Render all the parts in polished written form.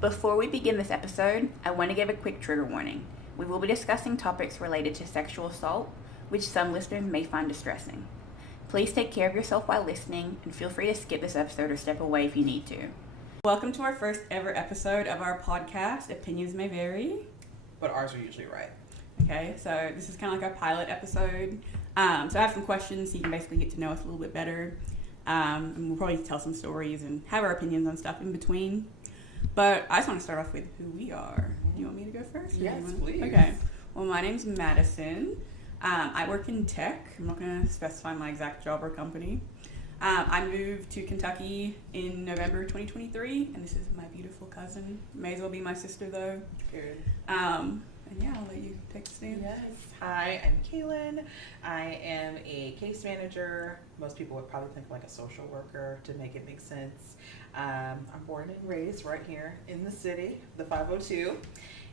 Before we begin this episode, I want to give a quick trigger warning. We will be discussing topics related to sexual assault, which some listeners may find distressing. Please take care of yourself while listening, and feel free to skip this episode or step away if you need to. Welcome to our first ever episode of our podcast, Opinions May Vary. But ours are usually right. Okay, so this is kind of like our pilot episode. So I have some questions so you can basically get to know us a little bit better. And we'll probably tell some stories and have our opinions on stuff in between. But I just want to start off with who we are. You want me to go first? Yes, please. Okay. Well, my name's Madison. I work in tech. I'm not going to specify my exact job or company. I moved to Kentucky in November 2023, and this is my beautiful cousin. May as well be my sister, though. Good. And yeah, I'll let you take the stand. Yes. Hi, I'm Kaylin. I am a case manager. Most people would probably think like a social worker to make it make sense. I'm born and raised right here in the city, the 502.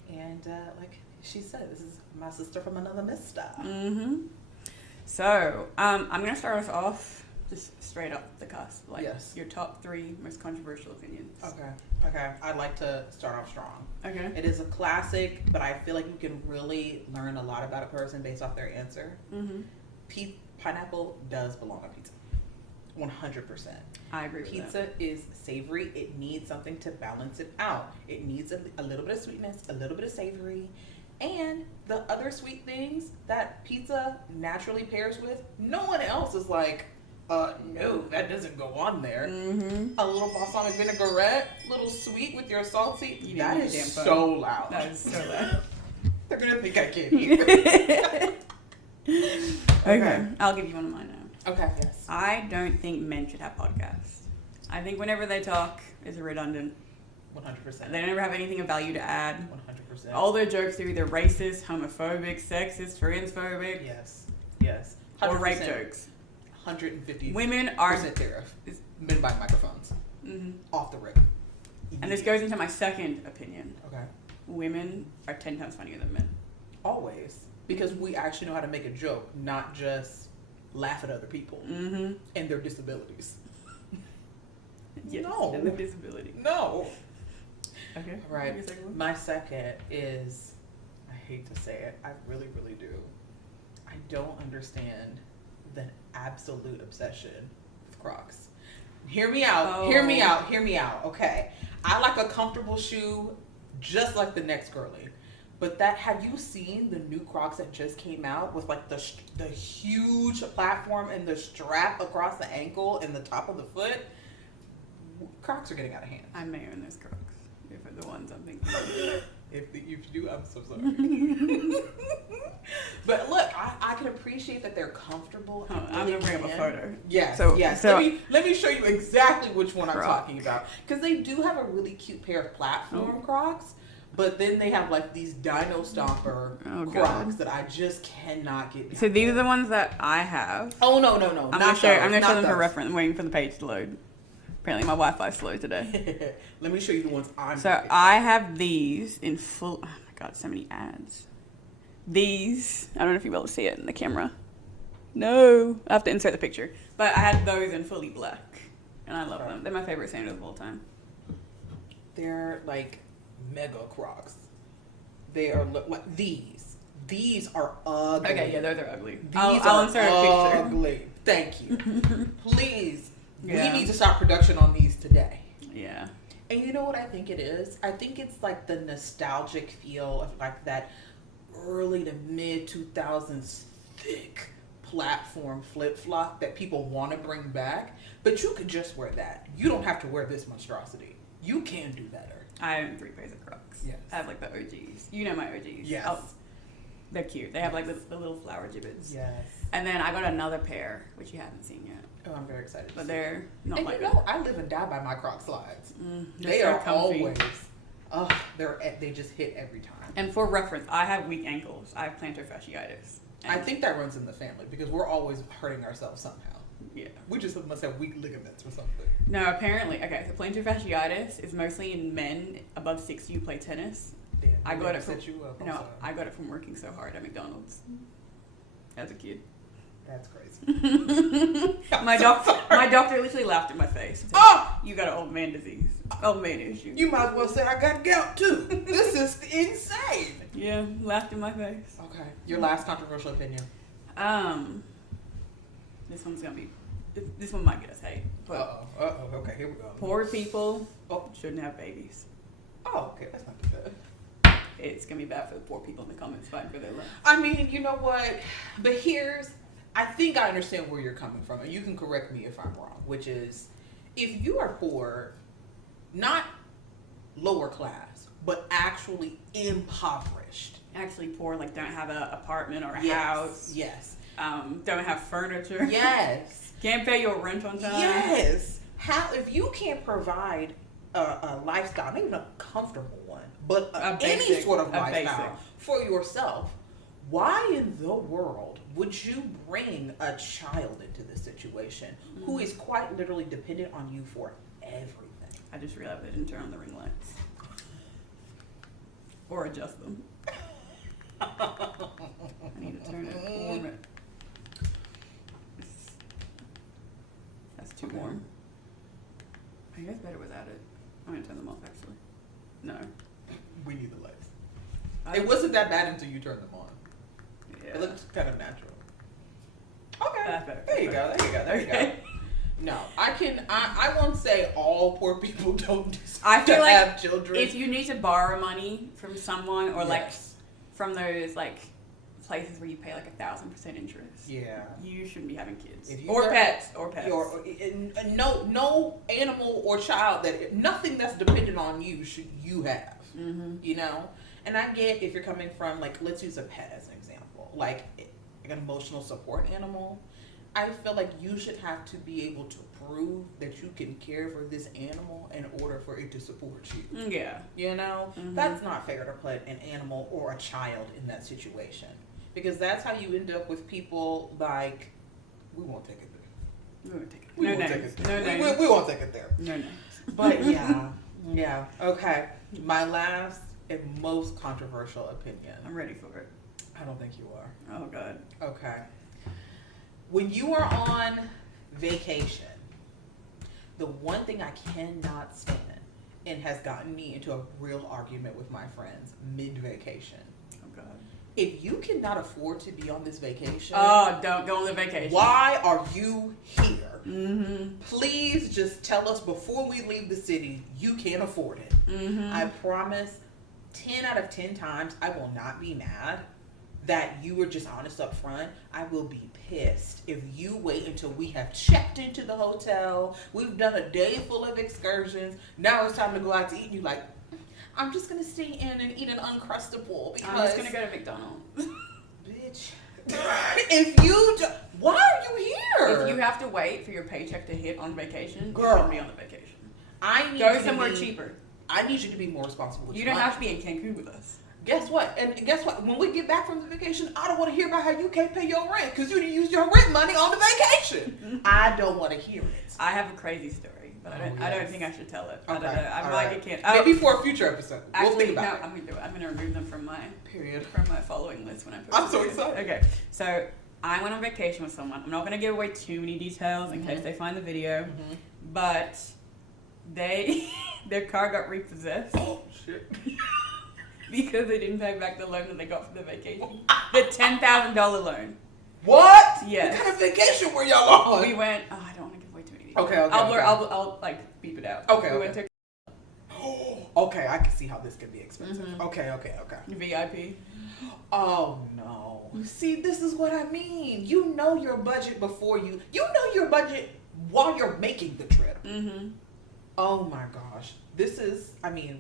And like she said, this is my sister from another mister. Mm-hmm. So, I'm going to start us off just straight up the cusp. Like, yes. Your top 3 most controversial opinions. Okay. I'd like to start off strong. Okay. It is a classic, but I feel like you can really learn a lot about a person based off their answer. Mm-hmm. Pineapple does belong on pizza. 100%. I agree with that. Pizza is savory. It needs something to balance it out. It needs a little bit of sweetness, a little bit of savory, and the other sweet things that pizza naturally pairs with. No one else is like, no, that doesn't go on there. Mm-hmm. A little balsamic vinaigrette, little sweet with your salty. That is damn so loud. That is so loud. They're gonna think I can't eat. Okay, I'll give you one of mine now. Okay, yes. I don't think men should have podcasts. I think whenever they talk, it's redundant. 100%. They never have anything of value to add. 100%. All their jokes are either racist, homophobic, sexist, transphobic. Yes. 100%. Or rape jokes. 150. Women are tariff. Men buy microphones. Mm-hmm. Off the rip. And this goes into my second opinion. Okay. Women are 10 times funnier than men. Always. Because we actually know how to make a joke, not just laugh at other people and their disabilities. Yes, No. and their disability. No. Okay. All right. My second is, I hate to say it, I really, really do. I don't understand the absolute obsession with Crocs. Hear me out. Oh. Hear me out. Okay. I like a comfortable shoe just like the next girly. But have you seen the new Crocs that just came out with like the huge platform and the strap across the ankle and the top of the foot? Crocs are getting out of hand. I may own those Crocs. If they're the ones I'm thinking of. If you do, I'm so sorry. But look, I can appreciate that they're comfortable. I'm going to bring up a photo. Yes, So let me show you exactly which one Croc. I'm talking about. Because they do have a really cute pair of platform Crocs, but then they have like these Dino Stomper Crocs that I just cannot get behind. So these are the ones that I have. Oh, no. I'm going to show them for reference. I'm waiting for the page to load. Apparently my Wi-Fi's slow today. Let me show you the ones I'm So I have these in full. Oh my god, so many ads. These, I don't know if you'll be able to see it in the camera. No, I have to insert the picture. But I had those in fully black, and I love them. They're my favorite sandals of all time. They're like mega Crocs. They are like these. These are ugly. Okay, yeah, those are ugly. These I'll are insert a picture. ugly. Thank you. Please. Yeah. We need to start production on these today. Yeah. And you know what I think it is? I think it's like the nostalgic feel of like that early to mid 2000s thick platform flip-flop that people want to bring back. But you could just wear that. You don't have to wear this monstrosity. You can do better. I own 3 pairs of Crocs. Yes. I have like the OGs. You know my OGs. Yes. They're cute. They have like the little flower gibbets. Yes. And then I got another pair, which you haven't seen yet. Oh, I'm very excited. But they're not and like you know, I live and die by my Croc slides. They so are comfy. always, they just hit every time. And for reference, I have weak ankles. I have plantar fasciitis. I think that runs in the family because we're always hurting ourselves somehow. Yeah. We just must have weak ligaments or something. No, apparently. Okay, so plantar fasciitis is mostly in men above 60 who play tennis. Damn, I got it from set you up. I'm no, sorry. I got it from working so hard at McDonald's as a kid. That's crazy. my doctor literally laughed in my face. Said, Oh! You got an old man disease. Old man issue. You might as well say I got gout too. This is insane. Yeah, laughed in my face. Okay. Your last controversial opinion. This one's gonna be. This one might get us hate. But Okay, here we go. poor people shouldn't have babies. Oh, okay, that's not too bad. It's gonna be bad for the poor people in the comments fighting for their life. I mean, you know what? But I think I understand where you're coming from, and you can correct me if I'm wrong, which is, if you are poor, not lower class, but actually impoverished. Actually poor, like don't have an apartment or a Yes, house. yes. Don't have furniture. Yes. Can't pay your rent on time. Yes. If you can't provide a lifestyle, not even a comfortable one, but any sort of lifestyle for yourself, why in the world would you bring a child into this situation who is quite literally dependent on you for everything? I just realized I didn't turn on the ring lights. Or adjust them. I need to turn it, warm it. That's too warm. I guess better without it. I'm gonna turn them off actually. No. We need the lights. It wasn't that bad until you turned them on. Yeah. It looks kind of natural. Okay. That's better. There you go. There you go. No, I won't say all poor people don't deserve I feel to like have children. if you need to borrow money from someone or like Yes. from those like places where you pay like 1,000% interest, Yeah. you shouldn't be having kids Or pets. No animal or child nothing that's dependent on you should you have. Mm-hmm. You know, and I get if you're coming from like, let's use a pet as an example, like an emotional support animal. I feel like you should have to be able to prove that you can care for this animal in order for it to support you. Yeah. You know, that's not fair to put an animal or a child in that situation, because that's how you end up with people like, we won't take it there. We won't take it. We No won't names. take it No there. names. We won't take it there. No names. But yeah. Okay. My last and most controversial opinion. I'm ready for it. I don't think you are. Oh God. Okay. When you are on vacation, the one thing I cannot stand, and has gotten me into a real argument with my friends mid-vacation. Oh God. If you cannot afford to be on this vacation, don't go on the vacation. why are you here? Mm-hmm. Please just tell us before we leave the city you can't afford it. Mm-hmm. I promise 10 out of 10 times I will not be mad that you were just honest up front. I will be pissed if you wait until we have checked into the hotel, we've done a day full of excursions, now it's time to go out to eat, and you're like, I'm just gonna stay in and eat an Uncrustable because I'm just gonna go to McDonald's. Bitch. Why are you here? If you have to wait for your paycheck to hit on vacation, Girl. you shouldn't be on the vacation. I need Go you somewhere to be, cheaper. I need you to be more responsible with You your don't money. have to be in Cancun with us. Guess what? And guess what? When we get back from the vacation, I don't want to hear about how you can't pay your rent because you didn't use your rent money on the vacation. I don't want to hear it. I have a crazy story, but I don't think I should tell it. I don't know. I All might right. get canceled. Maybe for a future episode. We'll Actually, think about no, I'm gonna do it. I'm gonna remove them from my Period. following list when I post. I'm so videos. excited. Okay, so I went on vacation with someone. I'm not gonna give away too many details in case they find the video, but their car got repossessed. Oh shit. Because they didn't pay back the loan that they got for the vacation. The $10,000 loan. What? Yes. What kind of vacation were y'all on? We went, I don't want to give away too many details. Okay. I'll like beep it out. Okay, We okay. went to Okay, I can see how this could be expensive. Mhm. Okay. VIP. Oh no. See, this is what I mean. You know your budget before you know your budget while you're making the trip. Mm-hmm. Oh my gosh. This is,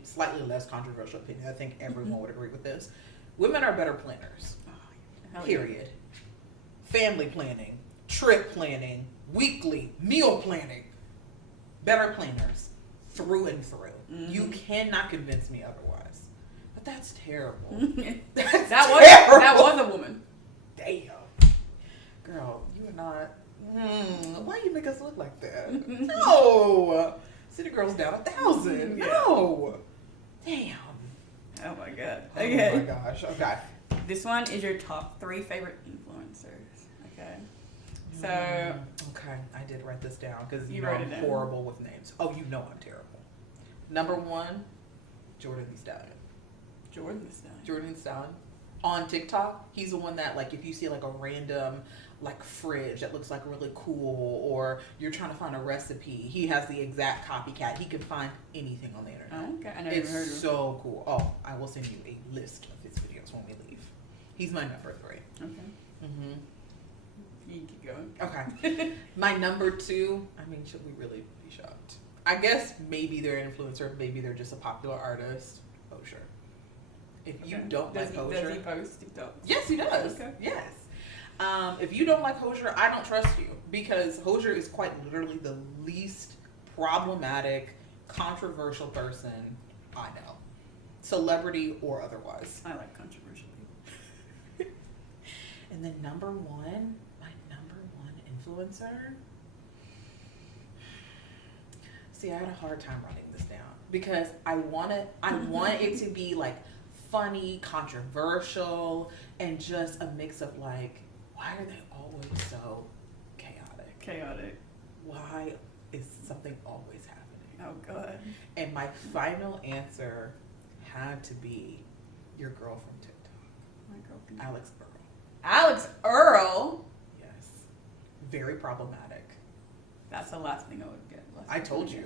slightly less controversial opinion. I think everyone would agree with this. Women are better planners. Period. Family planning, trip planning, weekly meal planning. Better planners through and through. Mm-hmm. You cannot convince me otherwise. But that's terrible. That was a woman. Damn. Girl, you are not. Why you make us look like that? No. City girls down 1,000. Yeah. No. Damn. Oh my God. Oh Okay. my gosh. Okay. This one is your top 3 favorite influencers. Okay. So okay, I did write this down because you know I'm horrible with names. Oh, you know I'm terrible. Number 1, Jordan the Stallion. Jordan the Stallion. On TikTok, he's the one that, like, if you see like a random like fridge that looks like really cool, or you're trying to find a recipe, he has the exact copycat. He can find anything on the internet. Oh, okay. I never It's heard of him. so cool. Oh, I will send you a list of his videos when we leave. He's my number 3. Okay. You keep going. Okay. My number 2, I mean, should we really be shocked? I guess maybe they're an influencer, maybe they're just a popular artist. Oh, sure. If you don't like Hosier... Does he post TikTok? Yes, he does. Okay. Yes. If you don't like Hosier, I don't trust you, because Hosier is quite literally the least problematic, controversial person I know. Celebrity or otherwise. I like controversial people. And then my number 1 influencer. See, I had a hard time writing this down because I want it to be like funny, controversial, and just a mix of like, why are they always so chaotic? Why is something always happening? Oh God. And my final answer had to be your girl from TikTok. My girl from Alex Earl. Alex Earl? Yes. Very problematic. That's the last thing I would get. I told you.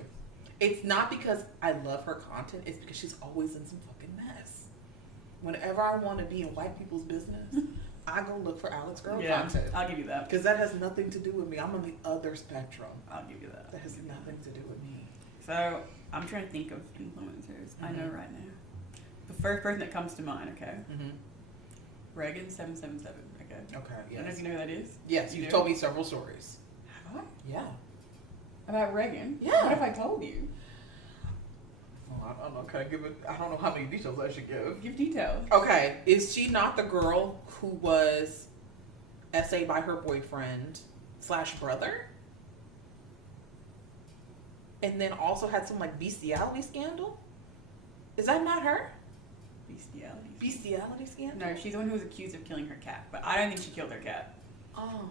It's not because I love her content, it's because she's always in some fucking mess. Whenever I want to be in white people's business, I go look for Alex Earl content. I'll give you that. Because that has nothing to do with me. I'm on the other spectrum. I'll give you that. That has nothing to do with me. So, I'm trying to think of influencers. I know right now. The first person that comes to mind, okay? Reagan 777, okay? Okay, I don't know if you know who that is. Yes, you've told me several stories. Have I? Yeah. About Reagan? Yeah. What if I told you? Oh, I don't know. Can I give it? I don't know how many details I should give. Give details. Okay, is she not the girl who was essayed by her boyfriend / brother? And then also had some like bestiality scandal? Is that not her? Bestiality scandal? No, she's the one who was accused of killing her cat, but I don't think she killed her cat. Oh,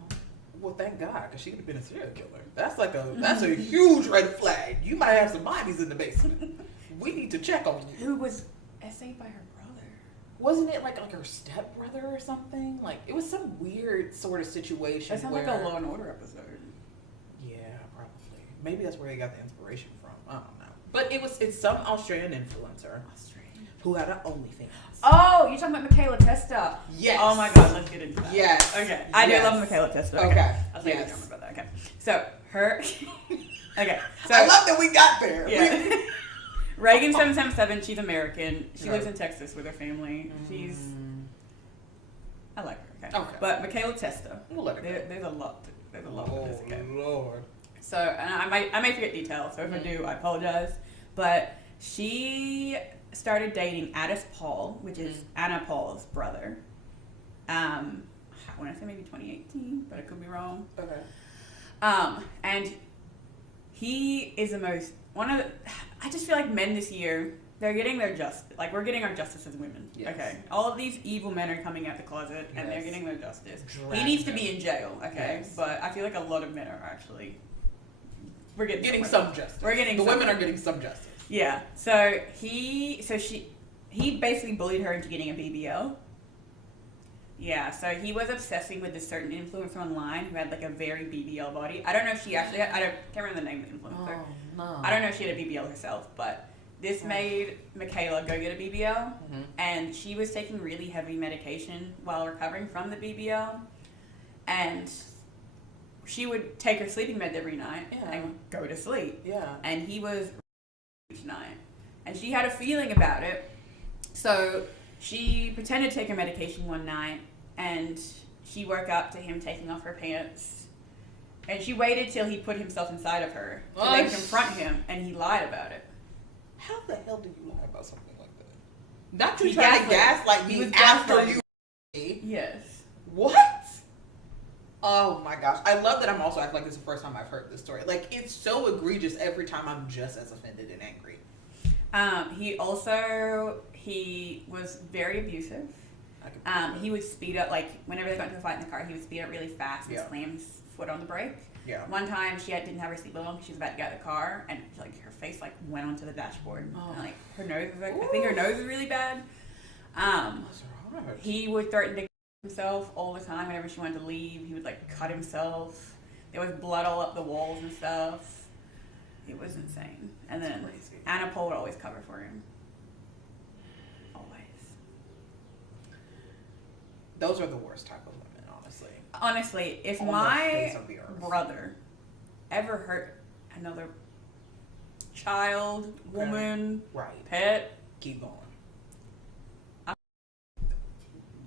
well, thank God, because she could have been a serial killer. That's a huge red flag. You might have some bodies in the basement. We need to check on you. Who was essayed by her brother? Wasn't it like her stepbrother or something? Like, it was some weird sort of situation. That sounds like a Law and Order episode. Yeah, probably. Maybe that's where they got the inspiration from. I don't know. But it's some Australian influencer. Who had an OnlyFans. Oh, you're talking about Michaela Testa. Yes. Oh my God, let's get into that. Yes. Okay. I do love Michaela Testa. Okay. I'll tell you about that. Okay. So, her... okay. So, I love that we got there. Yeah. Reagan 777, she's American. She lives in Texas with her family. I like her. Okay. But Michaela Testa. We'll let her go. There's a lot of this, okay? Lord. So, and I may forget details, so if I do, I apologize. But she started dating Addis Paul, which is Anna Paul's brother. I want to say maybe 2018, but I could be wrong. Okay. And he is I just feel like men this year, they're getting their justice. Like, we're getting our justice as women. Yes. Okay. All of these evil men are coming out the closet, and they're getting their justice. He needs to be in jail, okay? Yes. But I feel like a lot of men are actually... We're getting some justice. The women are getting some justice. Yeah. So he basically bullied her into getting a BBL. Yeah. So he was obsessing with this certain influencer online who had like a very BBL body. I don't know if she actually had, can't remember the name of the influencer. Oh, no. I don't know if she had a BBL herself, but this made Michaela go get a BBL, and she was taking really heavy medication while recovering from the BBL, and she would take her sleeping meds every night and go to sleep. Yeah. And he was each night. And she had a feeling about it. So she pretended to take her medication one night, and she woke up to him taking off her pants. And she waited till he put himself inside of her to then confront him, and he lied about it. How the hell do you lie about something like that? Not to try to gaslight me after you. Yes. What? Oh my gosh. I love that I'm also acting like this is the first time I've heard this story. Like, it's so egregious every time I'm just as offended and angry. He was very abusive. He would speed up, like, whenever they got into a fight in the car, he would speed up really fast and slam his foot on the brake. Yeah. One time she didn't have her seatbelt on. She was about to get out of the car, and like her face like went onto the dashboard. Oh. And, like her nose was like, I think her nose was really bad. He would threaten to kill himself all the time whenever she wanted to leave. He would like cut himself. There was blood all up the walls and stuff. It was insane. And then Anna Paul would always cover for him. Always. Those are the worst type of women, honestly. Honestly, if On the my face of the earth. brother ever hurt another child, woman, Right. pet, Keep going.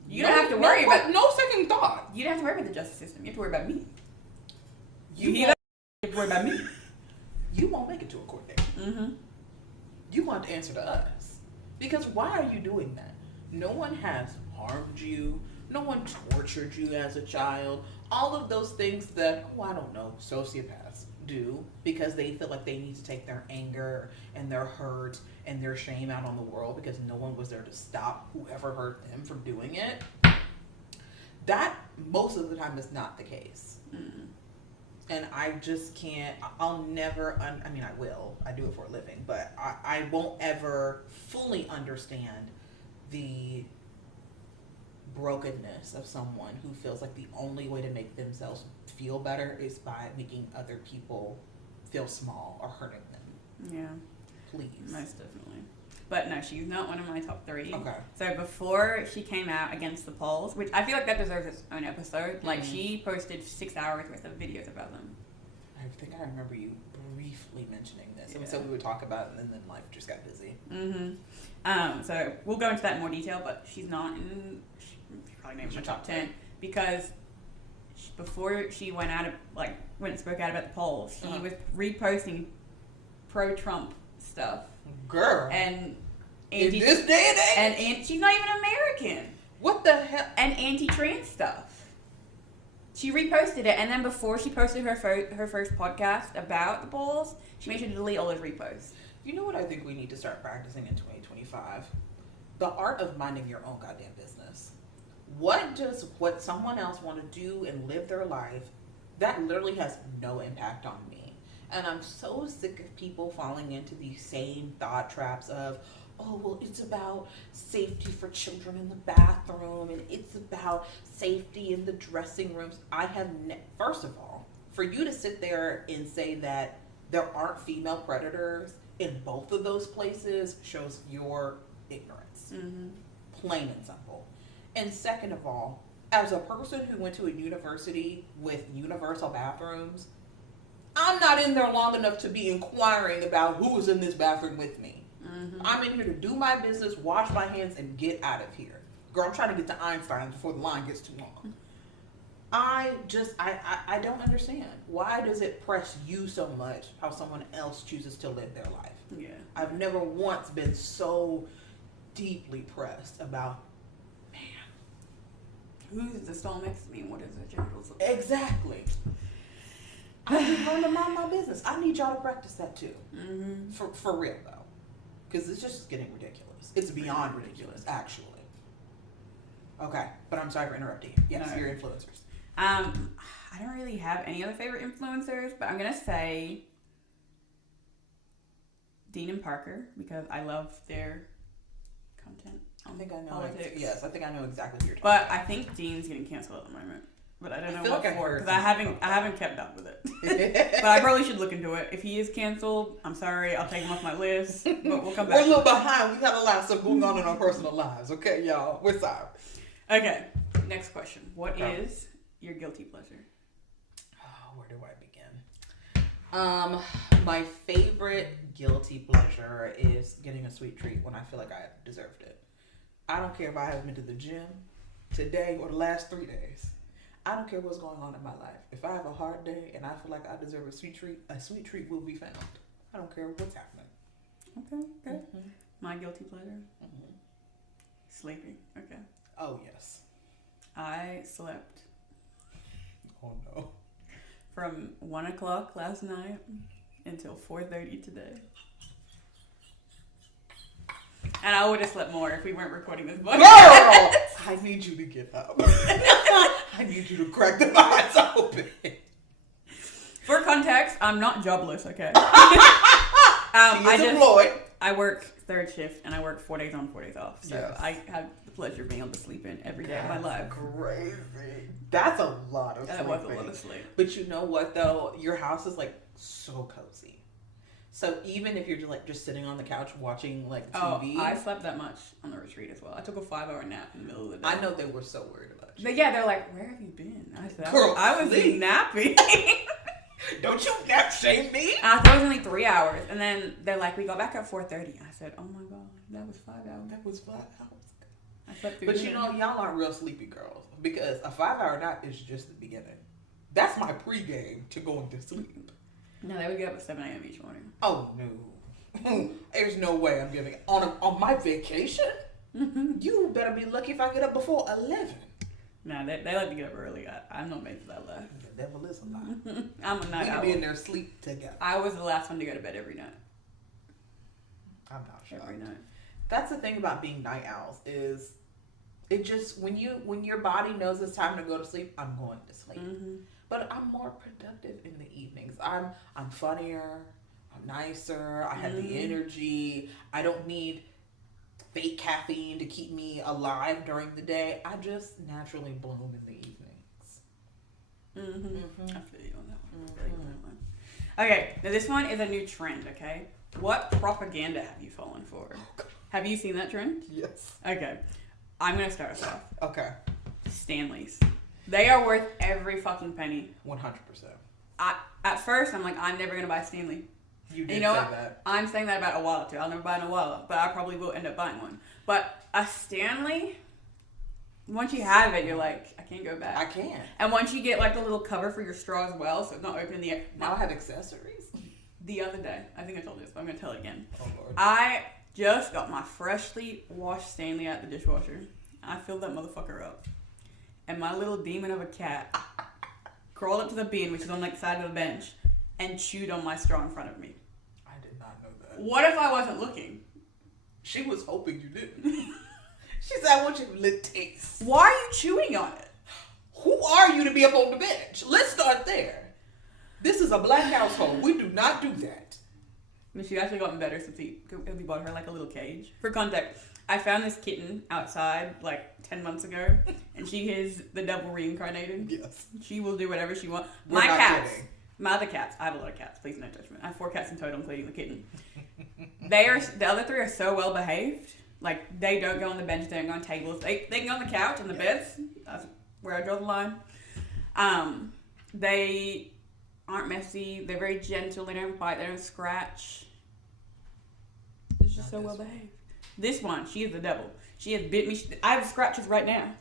you don't have to worry about. No second thought. You don't have to worry about the justice system. You have to worry about me. You have to worry about me. You won't make it to a court date. Mm-hmm. You want to answer to us. Because why are you doing that? No one has harmed you. No one tortured you as a child. All of those things that, I don't know, sociopaths do because they feel like they need to take their anger and their hurt and their shame out on the world because no one was there to stop whoever hurt them from doing it. That, most of the time, is not the case. Mm. And I just can't, I'll never, I will, I do it for a living, but I won't ever fully understand the brokenness of someone who feels like the only way to make themselves feel better is by making other people feel small or hurting them. Yeah. Please. Most definitely. But no, she's not one of my top 3. Okay. So before she came out against the polls, which I feel like that deserves its own episode, like she posted 6 hours worth of videos about them. I think I remember you briefly mentioning this. Yeah. And so we would talk about it and then life just got busy. Mm-hmm. So we'll go into that in more detail, but she's not in, she's probably not in my top 10 because before she went out of, like, when it spoke out about the polls, she was reposting pro-Trump stuff. Girl. And in this day and age? And she's not even American. What the hell? And anti-trans stuff. She reposted it, and then before she posted her first podcast about the polls, she made sure to delete all those reposts. You know what I think we need to start practicing in 2025? The art of minding your own goddamn business. What does what someone else want to do and live their life, that literally has no impact on me. And I'm so sick of people falling into these same thought traps of, oh, well, it's about safety for children in the bathroom and it's about safety in the dressing rooms. First of all, for you to sit there and say that there aren't female predators in both of those places shows your ignorance. Mm-hmm. Plain and simple. And second of all, as a person who went to a university with universal bathrooms, I'm not in there long enough to be inquiring about who is in this bathroom with me. Mm-hmm. I'm in here to do my business, wash my hands, and get out of here. Girl, I'm trying to get to Einstein before the line gets too long. I don't understand. Why does it press you so much how someone else chooses to live their life? Yeah. I've never once been so deeply pressed about, who's the stall next to me and what is their genitals look like? Exactly. I just learned to mind my business. I need y'all to practice that too. Mm-hmm. For real though. Because it's just getting ridiculous. It's beyond ridiculous, actually. Okay, but I'm sorry for interrupting you. Yes, your influencers. I don't really have any other favorite influencers, but I'm going to say Dean and Parker because I love their content. I think I know. Politics. Yes, I think I know exactly who you're talking about. about. But I think Dean's getting canceled at the moment. But I don't know feel what like for because I haven't kept up with it. But I probably should look into it. If he is canceled, I'm sorry, I'll take him off my list. But we'll come back. We're a little behind. We got a lot of stuff going on in our personal lives. Okay, y'all. We're sorry. Okay. Next question. What is your guilty pleasure? Oh, where do I begin? My favorite guilty pleasure is getting a sweet treat when I feel like I deserved it. I don't care if I haven't been to the gym today or the last 3 days. I don't care what's going on in my life. If I have a hard day and I feel like I deserve a sweet treat will be found. I don't care what's happening. Okay, good. Mm-hmm. My guilty pleasure? Mm-hmm. Sleeping. Okay. Oh, yes. I slept. Oh, no. From 1 o'clock last night until 4:30 today. And I would have slept more if we weren't recording this podcast. Girl! I need you to get up. I need you to crack the eyes open. For context, I'm not jobless, okay? Employed. I work third shift and I work 4 days on, 4 days off. So Yes. I have the pleasure of being able to sleep in every day of my life. Crazy. That's a lot of That was a lot of sleep. But you know what though? Your house is like so cozy. So even if you're just sitting on the couch watching like TV. Oh, I slept that much on the retreat as well. I took a 5-hour nap in the middle of the day. I know they were so worried about you. But yeah, they're like, "Where have you been?" I said, Girl, I was sleep. napping. Don't you nap shame me? I thought it was only 3 hours. And then they're like, "We got back at 4:30. I said, "Oh my God, that was 5 hours." That was 5 hours. I slept through But the you day. know, y'all aren't real sleepy girls because a 5-hour nap is just the beginning. That's my pregame to going to sleep. No, they would get up at 7 a.m. each morning. Oh no, there's no way I'm giving on my vacation. You better be lucky if I get up before 11. No, they like to get up early. I'm not made for that life. The devil is a lie. I'm a night We owl. be in there sleep together. I was the last one to go to bed every night. I'm not sure. Every night. That's the thing about being night owls is it just when your body knows it's time to go to sleep, I'm going to sleep. Mm-hmm. But I'm more productive in the evenings. I'm funnier. I'm nicer. I have the energy. I don't need fake caffeine to keep me alive during the day. I just naturally bloom in the evenings. I feel you on that one. Okay, now this one is a new trend, okay? What propaganda have you fallen for? Have you seen that trend? Yes. Okay, I'm going to start us off. Okay. Stanleys. They are worth every fucking penny. 100%. At first, I'm like, I'm never going to buy a Stanley. You did You know say what? that. I'm saying that about Owala too. I'll never buy an Owala, but I probably will end up buying one. But a Stanley, once you have it, you're like, I can't go back. I can. And once you get like the little cover for your straw as well, so it's not open in the air. Now I have accessories. The other day, I think I told you this, but I'm going to tell it again. Oh, Lord. I just got my freshly washed Stanley out the dishwasher. I filled that motherfucker up. And my little demon of a cat crawled up to the bin, which is on the side of the bench, and chewed on my straw in front of me. I did not know that. What if I wasn't looking? She was hoping you didn't. She said, I want you to lick taste. Why are you chewing on it? Who are you to be up on the bench? Let's start there. This is a black household. We do not do that. And she actually gotten better since we bought her like a little cage. For context, I found this kitten outside like 10 months ago, and she is the devil reincarnated. Yes. She will do whatever she wants. We're My not cats. kidding. My other cats. I have a lot of cats. Please no judgment. I have 4 cats in total, including the kitten. The other 3 are so well behaved. Like they don't go on the bench. They don't go on tables. They can go on the couch and the beds. That's where I draw the line. They aren't messy. They're very gentle. They don't bite. They don't scratch. They're just so well behaved. This one, she is the devil. She has bit me. I have scratches right now.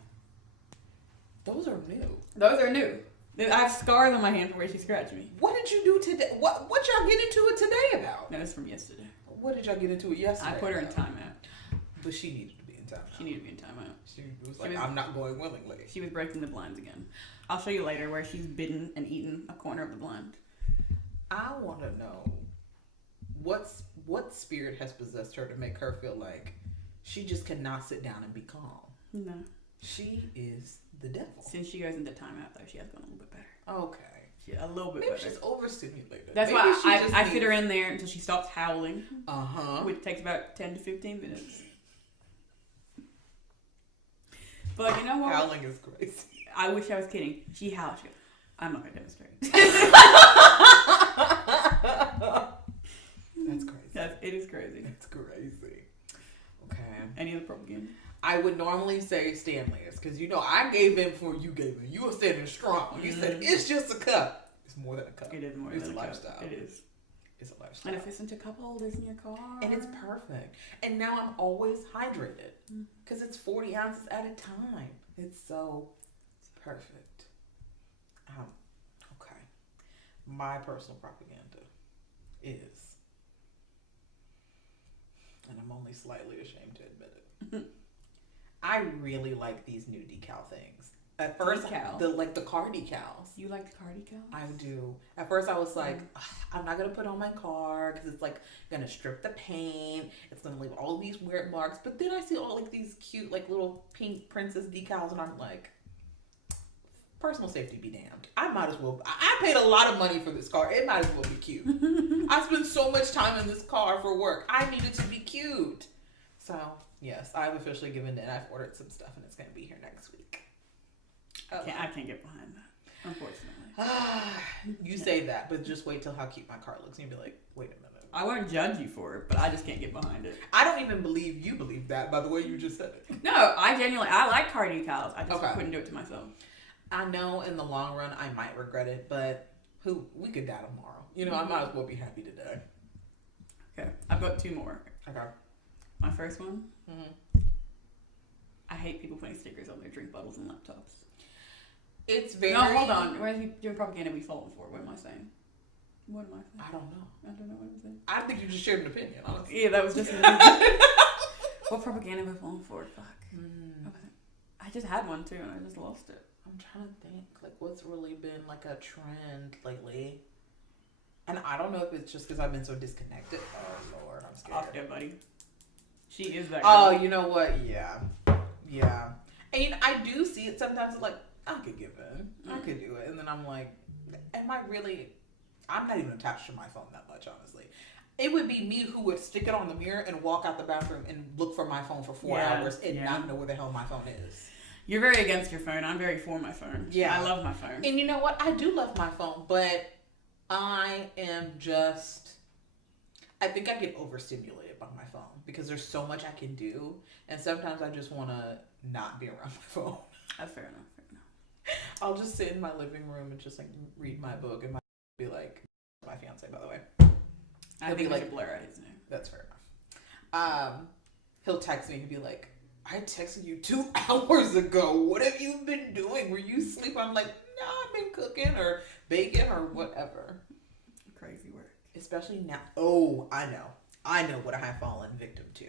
Those are new. Those are new. I have scars on my hand from where she scratched me. What did you do today? What y'all get into it today about? No, it's from yesterday. What did y'all get into it yesterday? I put her in about? timeout. But she needed to be in timeout. She needed to be in timeout. She was like, I'm not going willingly. She was breaking the blinds again. I'll show you later where she's bitten and eaten a corner of the blind. I want to know what spirit has possessed her to make her feel like she just cannot sit down and be calm. No. She is the devil. Since she goes into timeout, though, she has gone a little bit better. Okay. A little bit Maybe better. she's overstimulated. That's Maybe why she I just fit her in there until she stops howling, Uh-huh. which takes about 10 to 15 minutes. But you know what? Howling is crazy. I wish I was kidding. She howls. She goes, I'm not going to demonstrate. That's crazy. It is crazy. That's crazy. Okay. Any other propaganda? I would normally say Stanley's because I gave in before you gave in. You were standing strong. You said it's just a cup. It's more than a cup. It is more It's than a cup. lifestyle. It is. It's a lifestyle. And it fits into cup holders in your car. And it's perfect. And now I'm always hydrated because it's 40 ounces at a time. It's so perfect. Okay. My personal propaganda is, and I'm only slightly ashamed to admit it, I really like these new decal things. At first, the car decals. You like the car decals? I do. At first, I was like, I'm not gonna put it on my car because it's like gonna strip the paint. It's gonna leave all these weird marks. But then I see all like these cute like little pink princess decals, and I'm like, personal safety be damned. I might as well. I paid a lot of money for this car. It might as well be cute. I spent so much time in this car for work. I need it to be cute. So, yes, I've officially given in. I've ordered some stuff, and it's going to be here next week. I can't get behind that, unfortunately. You say that, but just wait till how cute my car looks. And you'll be like, wait a minute. I won't judge you for it, but I just can't get behind it. I don't even believe you believe that, by the way you just said it. No, I like car decals. I just couldn't do it to myself. I know in the long run I might regret it, but we could die tomorrow. You know, I might as well be happy today. Okay, I've got 2 more. Okay. My first one. Mm-hmm. I hate people putting stickers on their drink bottles and laptops. It's very... No, hold on. Where's you doing propaganda we fallen for? What am I saying? What am I saying? I don't know. I don't know what I'm saying. I think you just shared an opinion, honestly. Yeah, that was just... What propaganda have we fallen for? Fuck. I just had one too, and I just lost it. I'm trying to think, like, what's really been, like, a trend lately? And I don't know if it's just because I've been so disconnected. Oh, Lord, I'm scared. Oscar, buddy. She is that girl. Oh, you know what? Yeah. Yeah. And I do see it sometimes, like, I could give in. I could do it. And then I'm like, am I really... I'm not even attached to my phone that much, honestly. It would be me who would stick it on the mirror and walk out the bathroom and look for my phone for 4 hours and not know where the hell my phone is. You're very against your phone. I'm very for my phone. Yeah. I love my phone. And you know what? I do love my phone, but I am just... I think I get overstimulated by my phone because there's so much I can do. And sometimes I just want to not be around my phone. That's fair enough. I'll just sit in my living room and just, like, read my book and be like... My fiance, by the way. I think like blur out his name. That's fair enough. He'll text me and be like, I texted you 2 hours ago. What have you been doing? Were you asleep? I'm like, no, I've been cooking or baking or whatever. Crazy work. Especially now. Oh, I know what I have fallen victim to.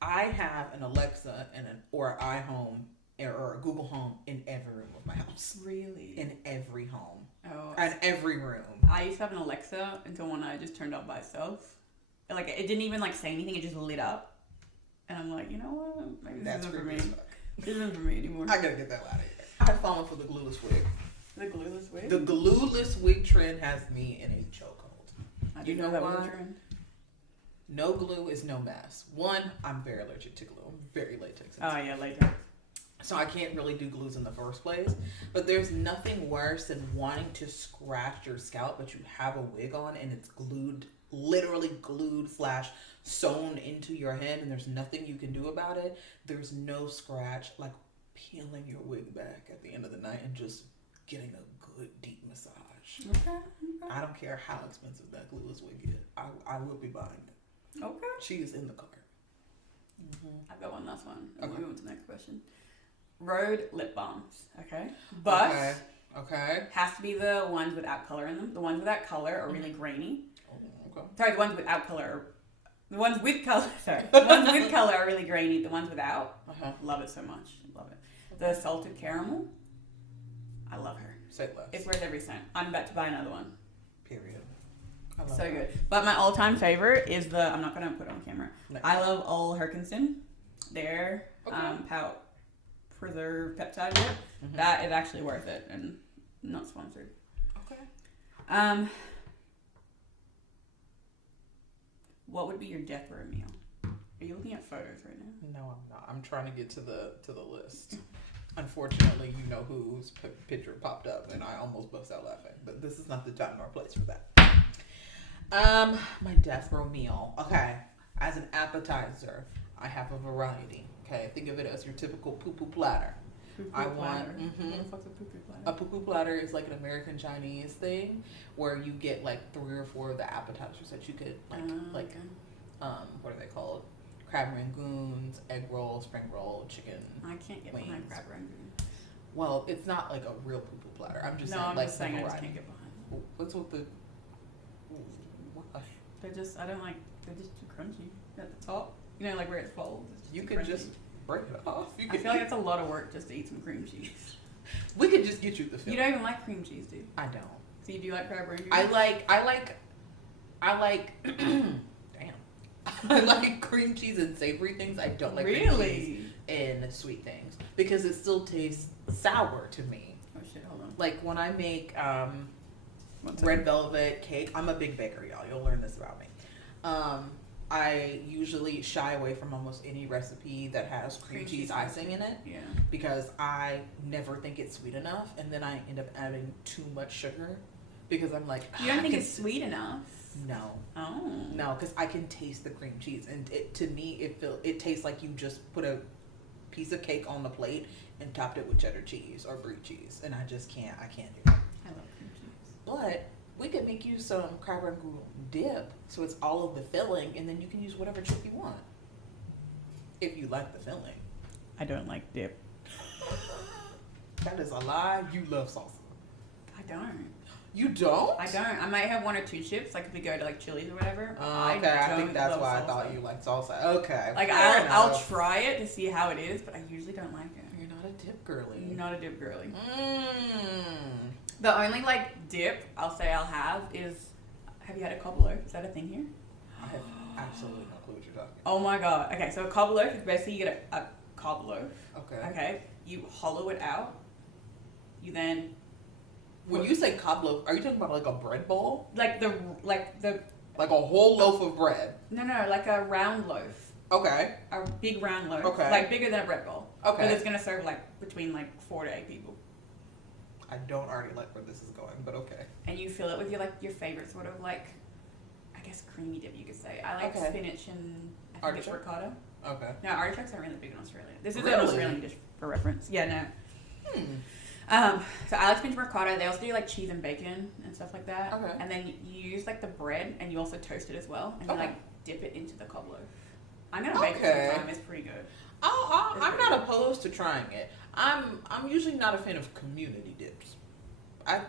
I have an Alexa or iHome or a Google Home in every room of my house. Really? In every home. Oh. In every room. I used to have an Alexa until one night it just turned off by itself. Like, it didn't even, like, say anything. It just lit up. And I'm like, you know what? Maybe this isn't for me. This isn't for me anymore. I gotta get that out of here. I've fallen for the glueless wig. The glueless wig? The glueless wig trend has me in a chokehold. I didn't know that was a trend. No glue is no mess. One, I'm very allergic to glue. I'm very latex sensitive. Oh, yeah, latex. So I can't really do glues in the first place. But there's nothing worse than wanting to scratch your scalp, but you have a wig on and it's glued, literally glued / sewn into your head, and there's nothing you can do about it. There's no scratch, like peeling your wig back at the end of the night and just getting a good deep massage. Okay. I don't care how expensive that glueless wig is. I will be buying it. Okay. She is in the cart. I've got one last one. Okay. We'll move on to the next question. Road lip balms, okay? But okay. Has to be the ones without color in them. The ones without color are really grainy. Oh, okay. Sorry, the ones without color. The ones with color. Sorry, the ones with color are really grainy. The ones without, love it so much. Love it. The salted caramel, I love her. Say less. It's worth every cent. I'm about to buy another one. Period. So good. But my all-time favorite is the. I'm not gonna put it on camera. No. I love Ole Herkinson. Their pout preserve peptide dip. That is actually worth it and not sponsored. Okay. What would be your death row meal? Are you looking at photos right now? No, I'm not. I'm trying to get to the list. Unfortunately, you know whose picture popped up, and I almost bust out laughing. But this is not the time nor place for that. My death row meal. Okay, as an appetizer, I have a variety. Okay, think of it as your typical poo-poo platter. What the fuck's a poo-poo platter? A poo-poo platter is like an American Chinese thing where you get like 3 or 4 of the appetizers that you could what are they called? Crab rangoons, egg roll, spring roll, chicken. I can't get behind crab rangoon. Well, it's not like a real poo-poo platter. I'm just saying. I'm like just saying I just can't get behind. What's with the? They're just they're just too crunchy at the top. You know, like where it folds. You could just break it off. I feel like it's a lot of work just to eat some cream cheese. We could just get you the film. You don't even like cream cheese, do you? I don't. So you do like crab rangoon? I like damn. I like cream cheese and savory things. I don't like cream cheese and sweet things because it still tastes sour to me. Oh shit, hold on. Like when I make One second. red velvet cake, I'm a big baker, y'all. You'll learn this about me. I usually shy away from almost any recipe that has cream cheese icing in it. Yeah. Because I never think it's sweet enough, and then I end up adding too much sugar because I'm like, You don't think it's sweet enough? No. Oh. No, because I can taste the cream cheese, and to me it tastes like you just put a piece of cake on the plate and topped it with cheddar cheese or brie cheese, and I just can't. I can't do it. I love cream cheese. But we could make you some crab rangoon dip, so it's all of the filling, and then you can use whatever chip you want if you like the filling. I don't like dip. That is a lie. You love salsa. I don't. You don't? I don't. I might have one or two chips, like if we go to like Chili's or whatever. Okay, I think don't that's love why I salsa. thought you liked salsa. Okay. Like fair I'll enough. try it to see how it is, but I usually don't like it. You're not a dip girly. I'm not a dip girly. Mmm. The only like dip I'll say I'll have is, have you had a cob loaf? Is that a thing here? I have absolutely no clue what you're talking Oh my god. Okay, so a cob loaf is basically you get a cob loaf. about. Okay. Okay, you hollow it out. You then When you say cob loaf, are you talking about like a bread bowl? like the Like a whole loaf of bread? no like a round loaf, Okay. a big round loaf, Okay. like bigger than a bread bowl. Okay. But it's gonna serve like between like 4 to 8 people. I don't already like where this is going, but okay. And you fill it with your favorite sort of like, I guess creamy dip you could say. I like Okay. spinach and I think Artichoke? it's ricotta. Okay. No, artichokes are really big in Australia. This is an Really? Australian dish for reference. Yeah, no. Hmm. So I like spinach and ricotta. They also do like cheese and bacon and stuff like that. Okay. And then you use like the bread and you also toast it as well, and Okay. you like dip it into the cob loaf. I'm gonna make Okay. it sometime. It's pretty good. I'm not opposed to trying it. I'm usually not a fan of community dips. I'll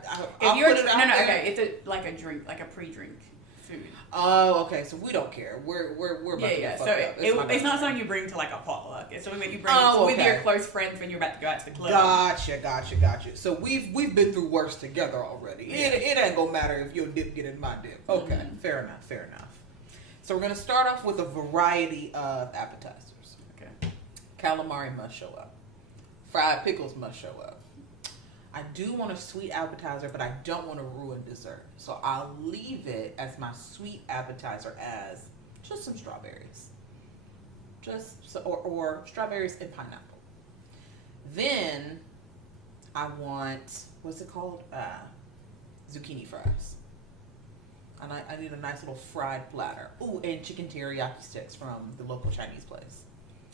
If you're put it out there. okay, it's like a drink, like a pre-drink food. Oh, okay. So we don't care. We're about to Yeah. get So fucked up. it's not something you bring to like a potluck. It's something that you bring Oh, with okay. your close friends when you're about to go out to the club. Gotcha. So we've been through worse together already. Yeah. It ain't gonna matter if your dip get in my dip. Okay, Mhm. fair enough. So we're gonna start off with a variety of appetizers. Okay. Calamari must show up. Fried pickles must show up. I do want a sweet appetizer, but I don't want to ruin dessert. So I'll leave it as my sweet appetizer as just some strawberries. Or strawberries and pineapple. Then I want, what's it called? Zucchini fries. And I need a nice little fried platter. Ooh, and chicken teriyaki sticks from the local Chinese place.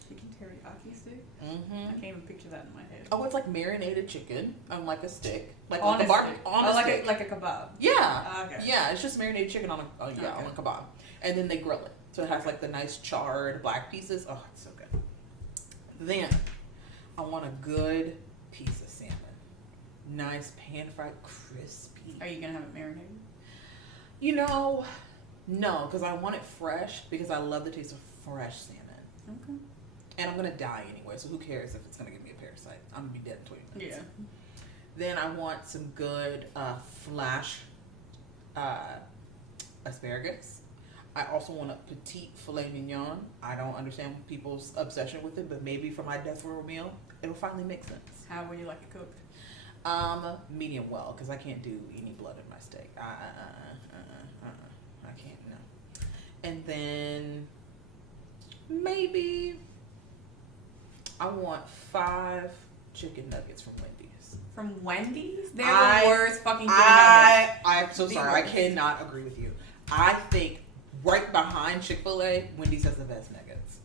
Chicken teriyaki stick? Mm-hmm. I can't even picture that in my head. Oh, it's like marinated chicken on like a stick, like On a a barbecue, stick. on Oh, a like stick. like a kebab. Yeah, Okay. yeah. It's just marinated chicken on a on a kebab, and then they grill it, so it has like the nice charred black pieces. Oh, it's so good. Then I want a good piece of salmon, nice pan fried, crispy. Are you gonna have it marinated? You know, no, because I want it fresh because I love the taste of fresh salmon. Okay. And I'm gonna die anyway, so who cares if it's gonna give me a parasite? I'm gonna be dead in 20 minutes. Yeah. Then I want some good flash asparagus. I also want a petite filet mignon. I don't understand people's obsession with it, but maybe for my death row meal, it'll finally make sense. How would you like it cooked? Medium well, because I can't do any blood in my steak. I can't, no. And then maybe I want 5 chicken nuggets from Wendy's. From Wendy's? They're the worst fucking chicken nuggets. I'm so The sorry. I worst. cannot agree with you. I think right behind Chick-fil-A, Wendy's has the best nuggets.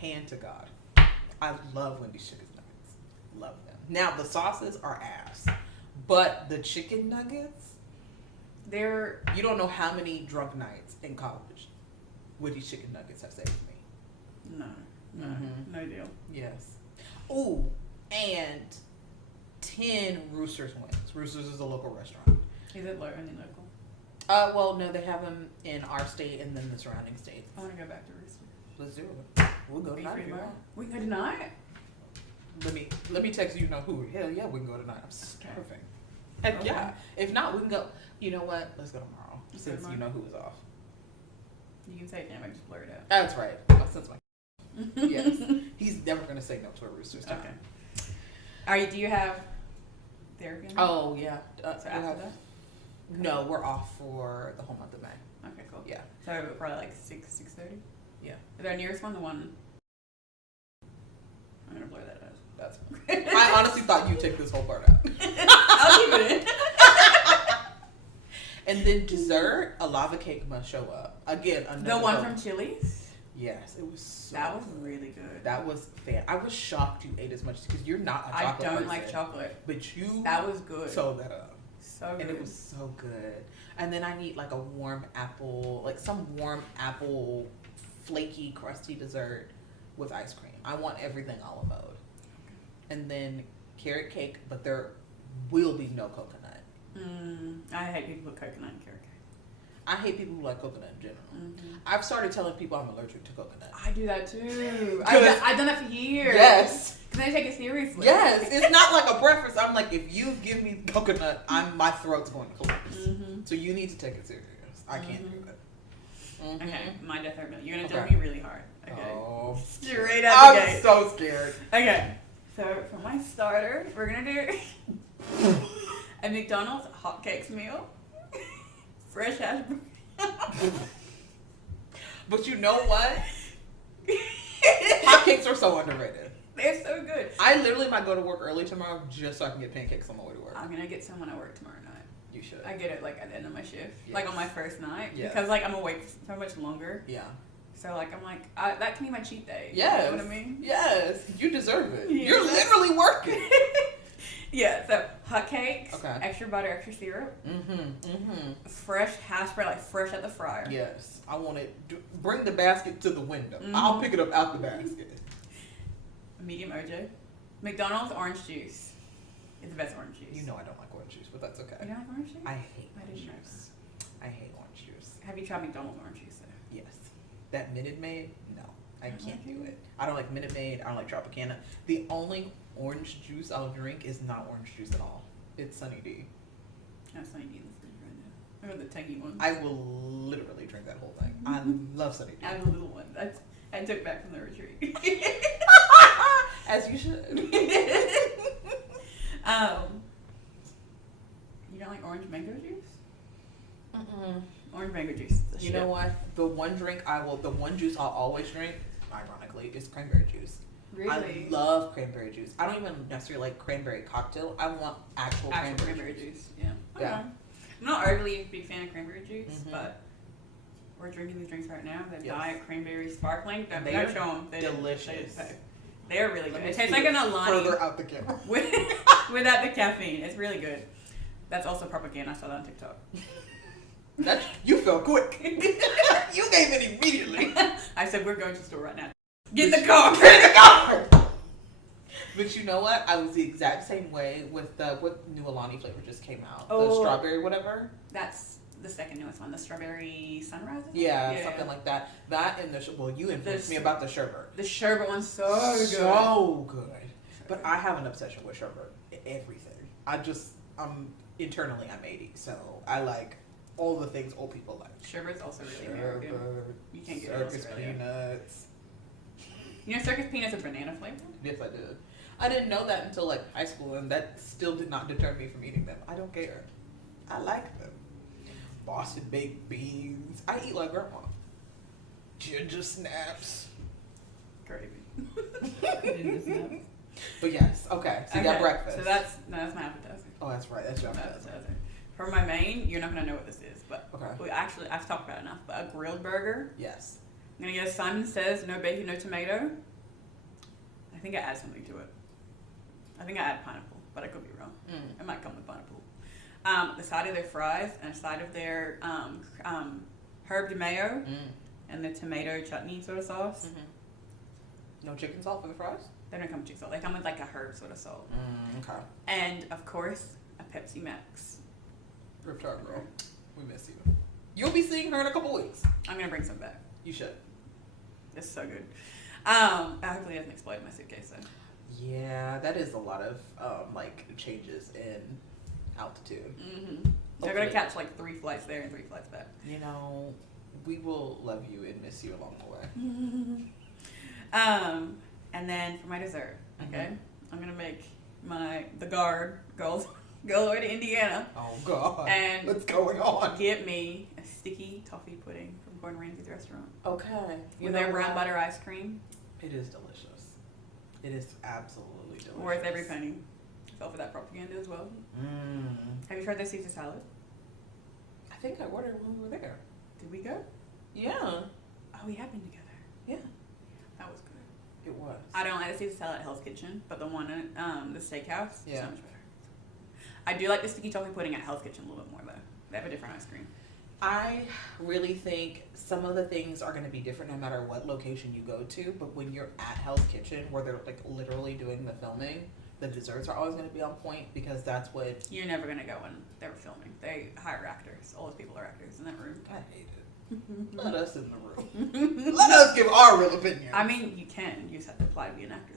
Hand to God. I love Wendy's chicken nuggets. Love them. Now, the sauces are ass. But the chicken nuggets, They're you don't know how many drunk nights in college Wendy's chicken nuggets have saved me. no, Mhm. no deal. Yes. Ooh, and 10 Roosters wings. Roosters is a local restaurant. Is it only local? Well, no, they have them in our state and then the surrounding states. I want to go back to Rooster. Let's do it. We'll go Are you tonight free if you tomorrow? want. We can go tonight. Let me text you know who. Hell yeah, we can go tonight. I'm starving. Heck Okay. yeah. If not, we can go. You know what? Let's go tomorrow. Let's go Since you tomorrow. know who is off. You can say it now, I just blur it out. That's right. Since my yes, he's never gonna say no to a Roosters time. Okay. Do you have therapy? Oh yeah. So after that? No, we're off for the whole month of May. Okay, cool. Yeah. So probably like 6:30. Yeah. Is our nearest one the one? I'm gonna blur that out. That's fine. I honestly thought you'd take this whole part out. I'll keep it in. And then dessert, a lava cake must show up. Again, another The one from Chili's? Yes, it was so That was good. really good. That was fan. I was shocked you ate as much because you're not a chocolate I don't person, like chocolate. but you That was good. sold that up. So good. And it was so good. And then I need like a warm apple, like some warm apple, flaky, crusty dessert with ice cream. I want everything olive mode. And then carrot cake, but there will be no coconut. I hate people with coconut and carrot cake. I hate people who like coconut in general. Mm-hmm. I've started telling people I'm allergic to coconut. I do that too. I've done that for years. Yes. Because I take it seriously. Yes. It's not like a preference. I'm like, if you give me coconut, my throat's going to collapse. Mm-hmm. So you need to take it serious. I can't do it. Mm-hmm. Okay, my death hurt. You're going to Okay. judge me really hard. Okay. Oh. Straight out the I'm gate. so scared. Okay. So for my starter, we're going to do a McDonald's hotcakes meal. Fresh hash brown. But you know what? Hotcakes are so underrated. They're so good. I literally might go to work early tomorrow just so I can get pancakes on my way to work. I'm going to get some when I work tomorrow night. You should. I get it like at the end of my shift. Yes. Like on my first night. Yes. Because like I'm awake so much longer. Yeah. So like I'm like, that can be my cheat day. Yes. You know what I mean? Yes. You deserve it. Yeah. You're literally working. Yeah, so hot cakes, Okay. extra butter, extra syrup, Mm-hmm. fresh hash brown, like fresh at the fryer. Yes. I want it. Bring the basket to the window. Mhm. I'll pick it up out the basket. A medium OJ. McDonald's orange juice is the best orange juice. You know I don't like orange juice, but that's okay. You don't like orange juice? I hate I orange didn't know juice. I hate orange juice. Have you tried McDonald's orange juice though? Yes. That Minute Maid? No. I don't can't like do it? it. I don't like Minute Maid. I don't like Tropicana. The only orange juice I'll drink is not orange juice at all. It's Sunny D. That's Sunny D in the fridge right now. I got the tangy one. I will literally drink that whole thing. I love Sunny D. I have a little one. I took back from the retreat. As you should. You don't like orange mango juice? Mm-mm. Orange mango juice. is the You know shit. what? The one juice I'll always drink, ironically, is cranberry juice. Really? I love cranberry juice. I don't even necessarily like cranberry cocktail. I want actual cranberry juice. Yeah. Okay. Yeah. I'm not overly a big fan of cranberry juice, Mhm. but we're drinking these drinks right now. They're Yes. Diet Cranberry Sparkling. And They they don't are show them. delicious. They're really good. Let me It tastes see like an it Alani further out the camera. without the caffeine. It's really good. That's also propaganda. I saw that on TikTok. That you fell quick. You gave it immediately. I said we're going to the store right now. Get in the car. Get in the car. But you know what? I was the exact same way with what new Alani flavor just came out. The Oh. strawberry whatever. That's the second newest one, the strawberry sunrise. is it? Yeah, something like that. That and you influenced me about the sherbet. The sherbet one's so good. So good. But I have an obsession with sherbet. Everything. Internally I'm 80, so I like all the things old people like. Sherbet's also really American. You can't get it circus elsewhere, yeah. peanuts. You know, circus peanuts are banana flavored. Yes, I did. I didn't know that until like high school, and that still did not deter me from eating them. I don't care. I like them. Boston baked beans. I eat like grandma. Ginger snaps. Gravy. But yes, okay. So you got breakfast. So that's my appetizer. Oh, that's right. That's your My appetizer. appetizer. For my main, you're not gonna know what this is, but Okay. I've talked about it enough. But a grilled burger. Yes. I'm gonna get a Simon Says no bacon, no tomato. I think I add something to it. I think I add pineapple, but I could be wrong. It might come with pineapple. The side of their fries and a side of their herb mayo and the tomato chutney sort of sauce. No chicken salt for the fries? They don't come with chicken salt. They come with like a herb sort of salt. Okay. And of course, a Pepsi Max. Riptard girl. We miss you. You'll be seeing her in a couple weeks. I'm gonna bring some back. You should. It's so good. Hopefully it doesn't explode in my suitcase though. Yeah, that is a lot of like changes in altitude. They're gonna catch like 3 flights there and 3 flights back. You know, we will love you and miss you along the way. And then for my dessert, okay, I'm gonna make the guard girls go all the way to Indiana Oh God. and What's going on? get me a sticky toffee pudding from Gordon Ramsay's restaurant Okay. with their brown butter ice cream. It is delicious. It is absolutely delicious. Worth every penny. Fell for that propaganda as well. Have you tried their Caesar salad? I think I ordered when we were there. Did we go? Yeah. Oh, we have been together. Yeah. That was good. It was. I don't like the Caesar salad at Hell's Kitchen, but the one at the steakhouse, Yeah. so much better. I do like the sticky toffee pudding at Hell's Kitchen a little bit more though. They have a different ice cream. I really think some of the things are going to be different no matter what location you go to, but when you're at Hell's Kitchen where they're like literally doing the filming, the desserts are always going to be on point because that's what You're never gonna go when they're filming. They hire actors. All those people are actors in that room. I hate it. Let us in the room. Let us give our real opinion. I mean, you can. You just have to apply to be an actor.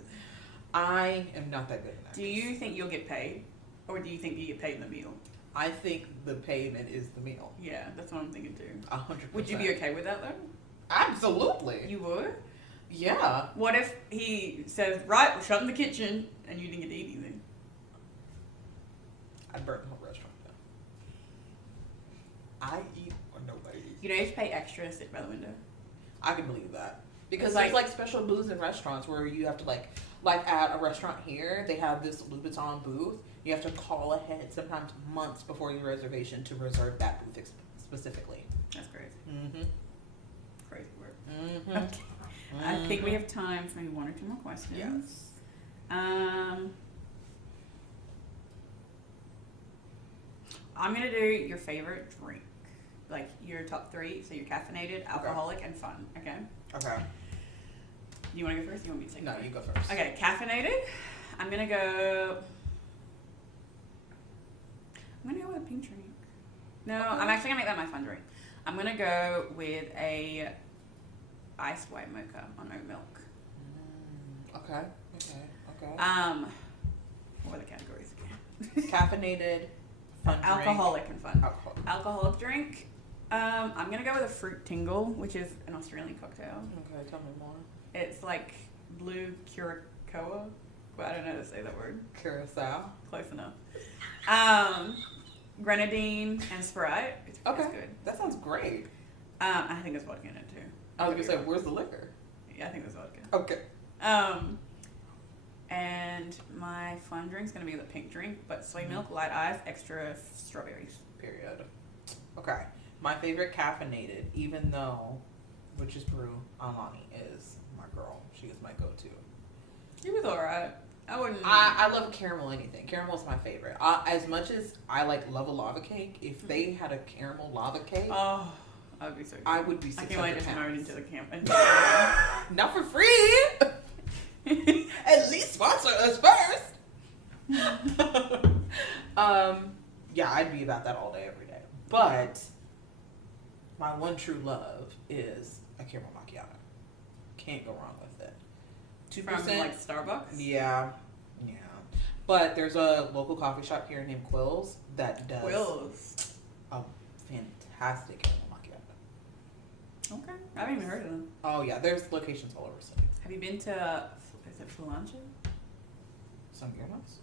I am not that good at acting. Do you think you'll get paid, or do you think you get paid in the meal? I think the payment is the meal. Yeah, that's what I'm thinking too. 100%. Would you be okay with that though? Absolutely. You would? Yeah. What if he says, right, we're shutting the kitchen, and you didn't get to eat anything? I'd burn the whole restaurant down. I eat or nobody eats. You don't have to pay extra to sit by the window. I can believe that. Because It's there's like- like special booths in restaurants where you have to like at a restaurant here, they have this Louboutin booth. You have to call ahead sometimes months before your reservation to reserve that booth specifically. That's crazy. Mm-hmm. Crazy word. Mm-hmm. Okay. I think we have time for maybe one or two more questions. Yes. I'm gonna do your favorite drink, like your top three. So you're caffeinated, alcoholic, and fun. Okay. Okay. You want to go first? You want me to take? No, it? you go first. Okay, caffeinated. I'm gonna go with a pink drink. No, Okay. I'm actually gonna make that my fun drink. I'm gonna go with a iced white mocha on oat milk. Okay. Okay. What are the categories again? Caffeinated, fun drink. Alcoholic and fun. Alcohol. Alcoholic drink. I'm gonna go with a fruit tingle, which is an Australian cocktail. Okay, tell me more. It's like blue curacoa, but I don't know how to say that word. Curacao. Close enough. Grenadine and Sprite. It's Okay. good. That sounds great. I think there's vodka in it too. I was gonna say, where's the liquor? Yeah, I think there's vodka. Okay. And my fun drink's gonna be the pink drink, but soy milk, light ice, extra strawberries. Period. Okay. My favorite caffeinated, even though, which is brew, Alani is my girl. She is my go-to. It was alright. I wouldn't. I love caramel anything. Caramel is my favorite. As much as I love a lava cake, if they had a caramel lava cake, Oh, I would be so good. I would be I can't wait 600 to promote pounds. into the camp. Not for free. At least sponsor us first. Yeah, I'd be about that all day, every day. But my one true love is a caramel macchiato. Can't go wrong with it. 2%. From like Starbucks. Yeah. But there's a local coffee shop here named Quills that does Quills. a fantastic caramel macchiato. Okay. I haven't even heard of them. Oh yeah, there's locations all over the city. Have you been to? Is it Falange? Sanguinos?